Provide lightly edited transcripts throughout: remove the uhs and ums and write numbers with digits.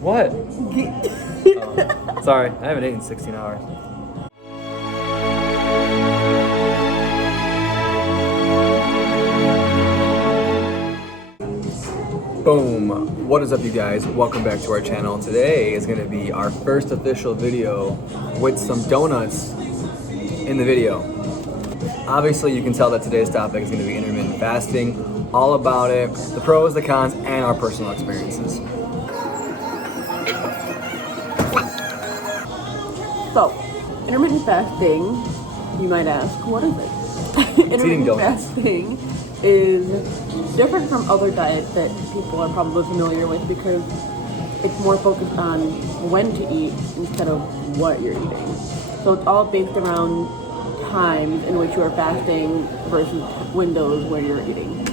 What? Sorry, I haven't eaten in 16 hours. Boom! What is up, you guys? Welcome back to our channel. Today is going to be our first official video with some donuts in the video. Obviously, you can tell that today's topic is going to be intermittent fasting, all about it, the pros, the cons, and our personal experiences. So, intermittent fasting, you might ask, what is it? Intermittent fasting is different from other diets that people are probably familiar with because it's more focused on when to eat instead of what you're eating. So it's all based around times in which you are fasting versus windows where you're eating.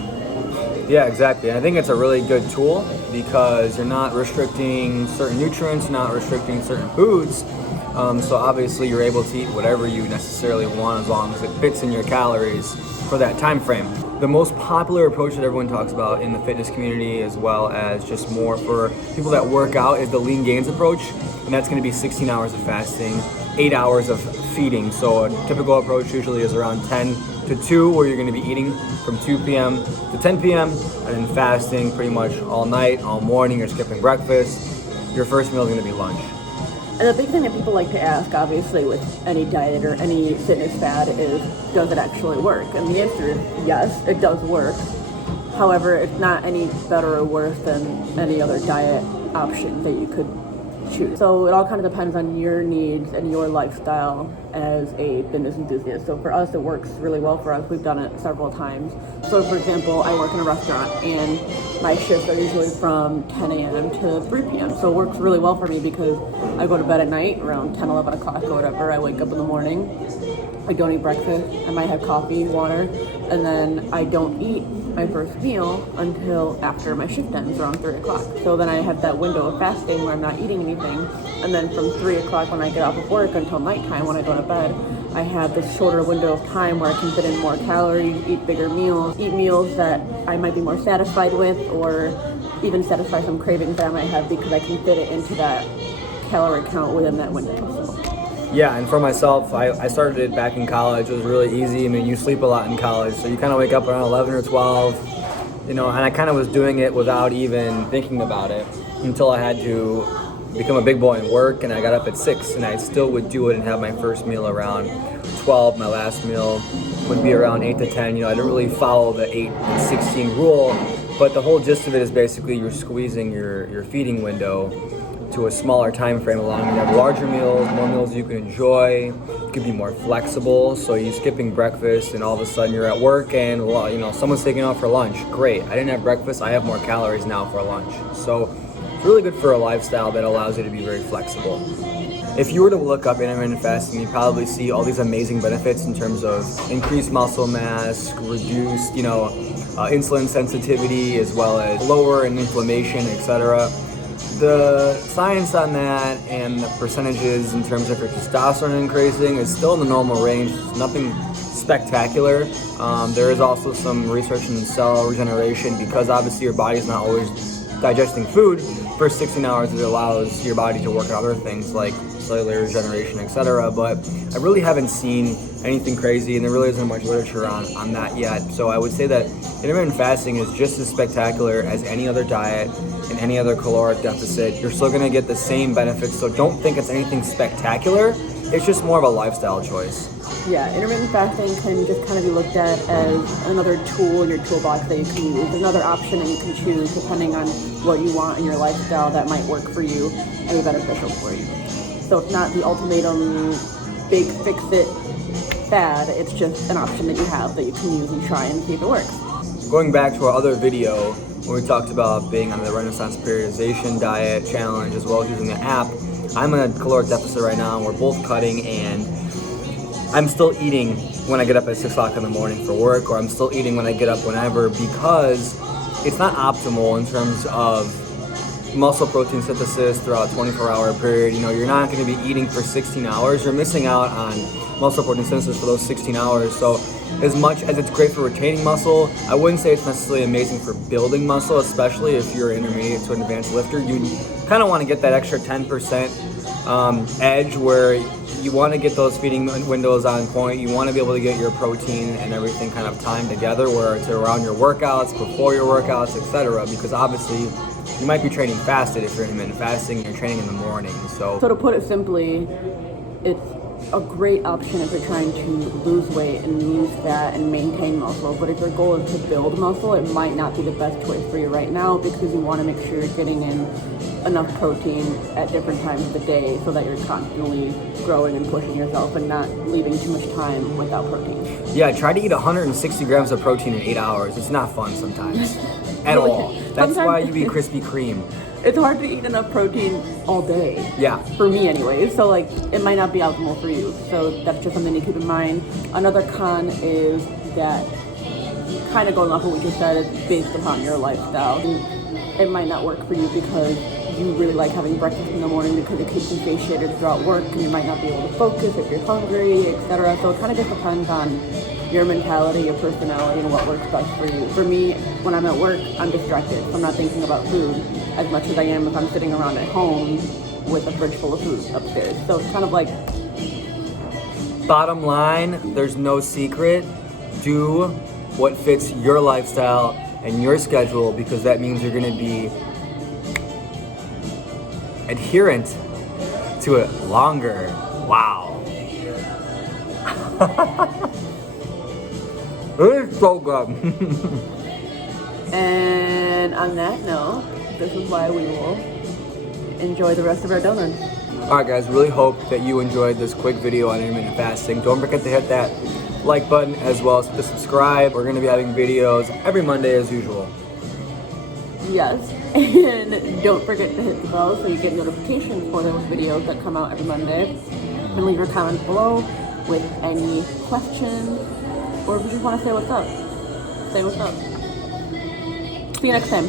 Yeah, exactly. I think it's a really good tool because you're not restricting certain nutrients, not restricting certain foods. So obviously you're able to eat whatever you necessarily want as long as it fits in your calories for that time frame. The most popular approach that everyone talks about in the fitness community, as well as just more for people that work out, is the lean gains approach, and that's going to be 16 hours of fasting, 8 hours of feeding. So a typical approach usually is around 10 to 2, where you're going to be eating from 2 p.m. to 10 p.m. and then fasting pretty much all night, all morning. You're skipping breakfast. Your first meal is going to be lunch. And the big thing that people like to ask, obviously, with any diet or any fitness fad is, does it actually work? And the answer is yes, it does work. However, it's not any better or worse than any other diet option that you could choose. So it all kind of depends on your needs and your lifestyle as a fitness enthusiast. So for us, it works really well for us. We've done it several times. So for example, I work in a restaurant and my shifts are usually from 10 a.m. to 3 p.m. So it works really well for me because I go to bed at night around 10, 11 o'clock or whatever. I wake up in the morning. I don't eat breakfast. I might have coffee, water, and then I don't eat my first meal until after my shift ends around 3 o'clock. So then I have that window of fasting where I'm not eating anything. And then from 3 o'clock when I get off of work until nighttime when I go to bed, I have this shorter window of time where I can fit in more calories, eat bigger meals, eat meals that I might be more satisfied with, or even satisfy some cravings that I might have because I can fit it into that calorie count within that window. So. Yeah, and for myself, I started it back in college. It was really easy. I mean, you sleep a lot in college, so you kind of wake up around 11 or 12, and I kind of was doing it without even thinking about it until I had to become a big boy and work, and I got up at 6, and I still would do it and have my first meal around 12. My last meal would be around 8 to 10. I didn't really follow the 8 and 16 rule, but the whole gist of it is basically you're squeezing your feeding window to a smaller time frame, allowing you to have larger meals, more meals you can enjoy. You can be more flexible. So you're skipping breakfast, and all of a sudden you're at work, and someone's taking off for lunch. Great, I didn't have breakfast. I have more calories now for lunch. So it's really good for a lifestyle that allows you to be very flexible. If you were to look up intermittent fasting, you'd probably see all these amazing benefits in terms of increased muscle mass, reduced, insulin sensitivity, as well as lower in inflammation, etc. The science on that and the percentages in terms of your testosterone increasing is still in the normal range. It's nothing spectacular. There is also some research in cell regeneration because obviously your body's not always digesting food. For 16 hours, it allows your body to work on other things like cellular regeneration, etc. But I really haven't seen anything crazy, and there really isn't much literature on that yet. So I would say that intermittent fasting is just as spectacular as any other diet and any other caloric deficit. You're still gonna get the same benefits, so don't think it's anything spectacular. It's just more of a lifestyle choice. Yeah, intermittent fasting can just kind of be looked at as another tool in your toolbox that you can use, another option that you can choose depending on what you want in your lifestyle that might work for you and be beneficial for you. So it's not the ultimatum big fix-it fad, it's just an option that you have that you can use and try and see if it works. Going back to our other video where we talked about being on the Renaissance periodization diet challenge as well as using the app, I'm in a caloric deficit right now, and we're both cutting, and I'm still eating when I get up at 6 o'clock in the morning for work, or I'm still eating when I get up whenever, because it's not optimal in terms of muscle protein synthesis throughout a 24-hour period. You're not going to be eating for 16 hours. You're missing out on muscle protein synthesis for those 16 hours. So as much as it's great for retaining muscle, I wouldn't say it's necessarily amazing for building muscle, especially if you're intermediate to an advanced lifter. You kind of want to get that extra 10% edge where you want to get those feeding windows on point. You want to be able to get your protein and everything kind of timed together, where it's around your workouts, before your workouts, etc. Because obviously you might be training fasted if you're intermittent fasting and you're training in the morning. So to put it simply, it's a great option if you're trying to lose weight and lose fat and maintain muscle. But if your goal is to build muscle, it might not be the best choice for you right now, because you want to make sure you're getting in enough protein at different times of the day so that you're constantly growing and pushing yourself and not leaving too much time without protein. yeah, try to eat 160 grams of protein in 8 hours. It's not fun sometimes at all. That's why you eat Krispy Kreme. It's hard to eat enough protein all day. Yeah. For me anyways. So like it might not be optimal for you. So that's just something to keep in mind. Another con is that kind of going off of what you said, it's based upon your lifestyle. It might not work for you because you really like having breakfast in the morning because it keeps you satiated throughout work, and you might not be able to focus if you're hungry, etc. So it kind of just depends on your mentality, your personality, and what works best for you. For me, when I'm at work, I'm distracted. So I'm not thinking about food as much as I am if I'm sitting around at home with a fridge full of food upstairs. So it's kind of like... Bottom line, there's no secret. Do what fits your lifestyle and your schedule, because that means you're going to be adherent to it longer. Wow. It's so good. And on that note, this is why we will enjoy the rest of our donuts. Alright guys, really hope that you enjoyed this quick video on intermittent fasting. Don't forget to hit that like button as well as to subscribe. We're going to be having videos every Monday as usual. Yes, and don't forget to hit the bell so you get notifications for those videos that come out every Monday. And leave your comments below with any questions, or if you just want to say what's up. Say what's up. See you next time.